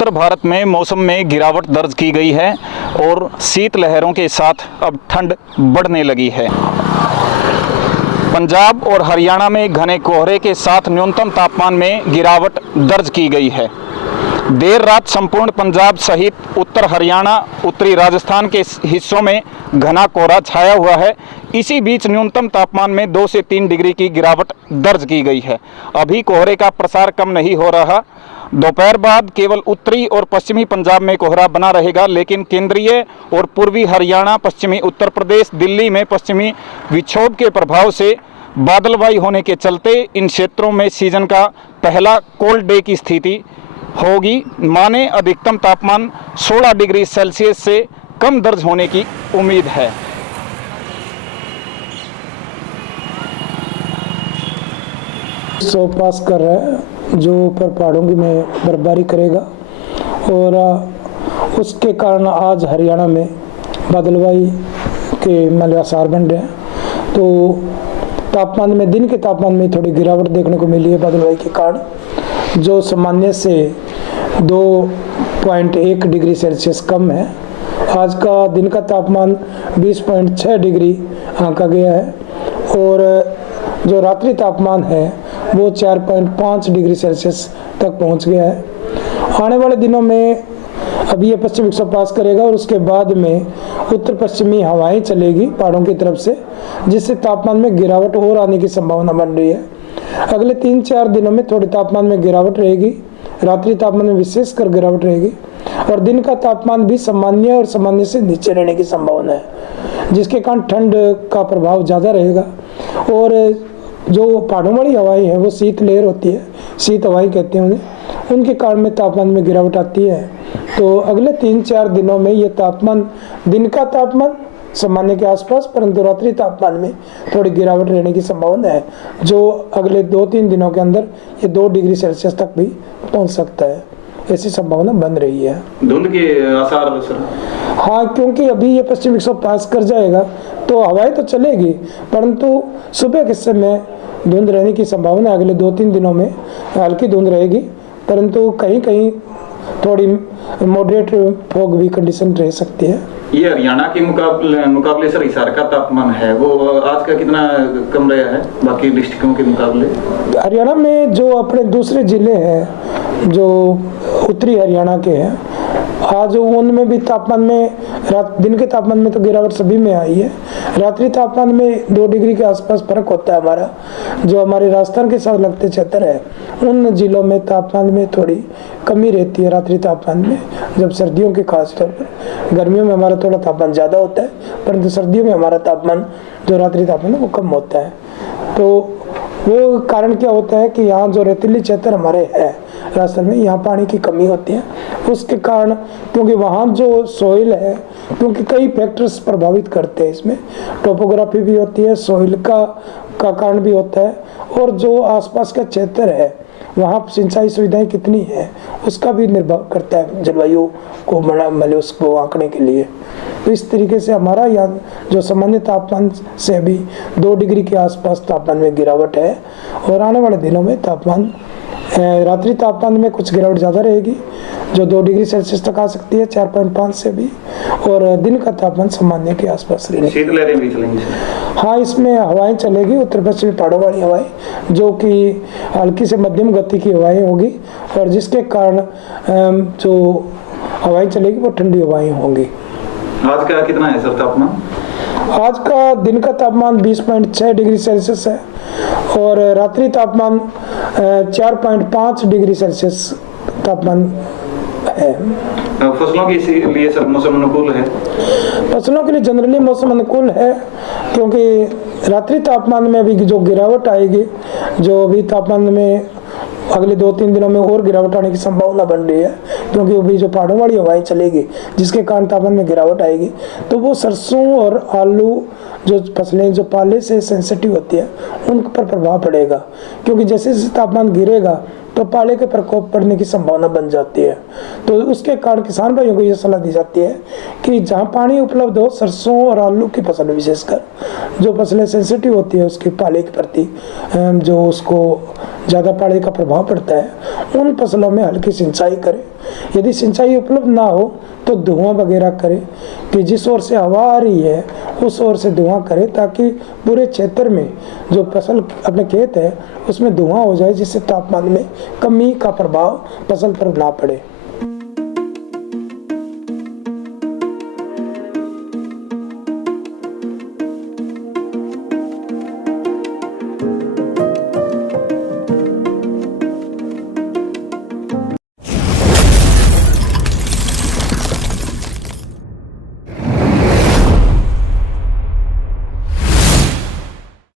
उत्तर भारत में मौसम में गिरावट दर्ज की गई है और शीतलहरों के साथ अब ठंड बढ़ने लगी है। पंजाब और हरियाणा में घने कोहरे के साथ न्यूनतम तापमान में गिरावट दर्ज की गई है। देर रात संपूर्ण पंजाब सहित उत्तर हरियाणा, उत्तरी राजस्थान के हिस्सों में घना कोहरा छाया हुआ है। इसी बीच न्यूनतम तापमान में 2 से 3 डिग्री की गिरावट दर्ज की गई है। अभी कोहरे का प्रसार कम नहीं हो रहा। दोपहर बाद केवल उत्तरी और पश्चिमी पंजाब में कोहरा बना रहेगा, लेकिन केंद्रीय और पूर्वी हरियाणा, पश्चिमी उत्तर प्रदेश, दिल्ली में पश्चिमी विक्षोभ के प्रभाव से बादलवाई होने के चलते इन क्षेत्रों में सीजन का पहला कोल्ड डे की स्थिति होगी। माने अधिकतम तापमान 16 डिग्री सेल्सियस से कम दर्ज होने की उम्मीद है। सो पास कर रहा है जो ऊपर पहाड़ों की में बर्फबारी करेगा और उसके कारण आज हरियाणा में बादलवाई के आसार बन रहे हैं। तो तापमान में, दिन के तापमान में थोड़ी गिरावट देखने को मिली है बादलवाई के कारण, जो सामान्य से 2.1 डिग्री सेल्सियस कम है। आज का दिन का तापमान 20.6 डिग्री आंका गया है और जो रात्रि तापमान है वो 4.5 डिग्री सेल्सियस तक पहुंच गया है। आने वाले दिनों में अभी ये पश्चिम विक्षोभ पास करेगा और उसके बाद में उत्तर पश्चिमी हवाएं चलेगी पहाड़ों की तरफ से, जिससे तापमान में गिरावट और आने की संभावना बन रही है। अगले 3-4 दिनों में थोड़ी तापमान में गिरावट रहेगी, रात्रि तापमान में विशेषकर गिरावट रहेगी और दिन का तापमान भी सामान्य और सामान्य से नीचे रहने की संभावना है, जिसके कारण ठंड का प्रभाव ज़्यादा रहेगा। और जो पहाड़ों वाली हवाएं हैं वो शीत लहर होती है, शीत हवाएं कहते हैं उन्हें, उनके कारण में तापमान में गिरावट आती है। तो अगले 3-4 दिनों में ये तापमान, दिन का तापमान सामान्य के आसपास, परंतु रात्रि तापमान में थोड़ी गिरावट रहने की संभावना है, जो अगले 2-3 दिनों के अंदर ये 2 डिग्री सेल्सियस तक भी पहुंच सकता है, ऐसी संभावना बन रही है। धुंध के आसार सर? हाँ, क्योंकि अभी ये पश्चिम विक्षोभ पास कर जाएगा तो हवाएं तो चलेगी, परंतु सुबह के समय धुंध रहने की संभावना अगले 2-3 दिनों में हल्की धुंध रहेगी, परंतु कहीं कहीं थोड़ी मॉडरेट फॉग भी कंडीशन रह सकती है। ये हरियाणा के मुकाबले सर हिसार का तापमान है वो आज का कितना कम रहा है बाकी डिस्ट्रिक्टों के मुकाबले? हरियाणा में जो अपने दूसरे जिले हैं जो उत्तरी हरियाणा के हैं, आज उनमें भी तापमान में दिन के तापमान में तो गिरावट सभी में आई है। रात्रि तापमान में 2 डिग्री के आसपास फर्क होता है हमारा। जो हमारे राजस्थान के साथ लगते क्षेत्र है उन जिलों में तापमान में थोड़ी कमी रहती है रात्रि तापमान में, जब सर्दियों के खास तौर पर। गर्मियों में हमारा थोड़ा तापमान ज़्यादा होता है, परंतु सर्दियों में हमारा तापमान जो रात्रि तापमान है वो कम होता है। तो वो कारण क्या होता है कि यहाँ जो रेतीली क्षेत्र हमारे है राजस्थान में, यहाँ पानी की कमी होती है। उसके कारण, क्योंकि वहाँ जो सोइल है, क्योंकि कई फैक्टर्स प्रभावित करते हैं इसमें, टोपोग्राफी भी होती है, सोइल का कारण भी होता है, और जो आसपास का क्षेत्र है वहाँ सिंचाई सुविधाएं कितनी है उसका भी निर्भर करता है जलवायु को उसको आंकने के लिए। तो इस तरीके से हमारा यहाँ जो सामान्य तापमान से अभी 2 डिग्री के आसपास तापमान में गिरावट है और आने वाले दिनों में तापमान, रात्रि तापमान में कुछ गिरावट ज़्यादा रहेगी जो 2 डिग्री सेल्सियस तक आ सकती है, 4.5 से भी, और दिन का तापमान सामान्य के आसपास रहेगी। शीतलहरें भी चलेंगी? हाँ, इसमें हवाएं चलेगी, उत्तर पश्चिमी पहाड़ों वाली हवाएं जो कि हल्की से मध्यम गति की हवाएं होगी और जिसके कारण जो हवाएं चलेगी वो ठंडी हवाएं होंगी। आज का कितना है सर तापमान? आज का दिन का तापमान 20.6 डिग्री सेल्सियस है और रात्रि तापमान 4.5 डिग्री सेल्सियस तापमान है। फसलों के लिए सर मौसम अनुकूल है? फसलों के लिए जनरली मौसम अनुकूल है, क्योंकि रात्रि तापमान में अभी जो गिरावट आएगी, जो अभी तापमान में अगले 2-3 दिनों में और गिरावट आने की संभावना बन रही है, क्योंकि अभी जो पहाड़ों वाली हवाएं चलेगी जिसके कारण तापमान में गिरावट आएगी, तो वो सरसों और आलू जो फसलें जो पाले से सेंसिटिव होती है उन पर प्रभाव पड़ेगा, क्योंकि जैसे जैसे तापमान गिरेगा तो पाले के प्रकोप पड़ने की संभावना बन जाती है। तो उसके कारण किसान भाइयों को ये सलाह दी जाती है कि जहाँ पानी उपलब्ध हो, सरसों और आलू की फसल विशेषकर जो फसलें सेंसिटिव होती है उसके पाले के प्रति, जो उसको ज़्यादा पाले का प्रभाव पड़ता है उन फसलों में हल्की सिंचाई करें। यदि सिंचाई उपलब्ध ना हो तो धुआं वगैरह करें कि जिस ओर से हवा आ रही है उस ओर से धुआं करें, ताकि पूरे क्षेत्र में जो फसल अपने खेत है उसमें धुआं हो जाए, जिससे तापमान में कमी का प्रभाव फसल पर ना पड़े।